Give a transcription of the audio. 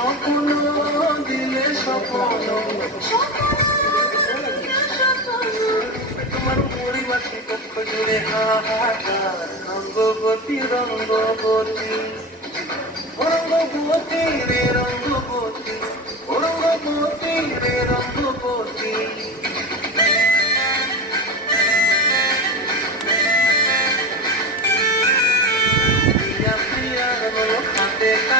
স্বপ্ন দিলে স্বপ্ন। তোমার পরিবাসী কক্ষ জুড়ে হাহাকার। রঙ্গবতী রঙ্গবতী। রঙ্গবতী রে, রঙ্গবতী। রঙ্গবতী রে, রঙ্গবতী। দেখা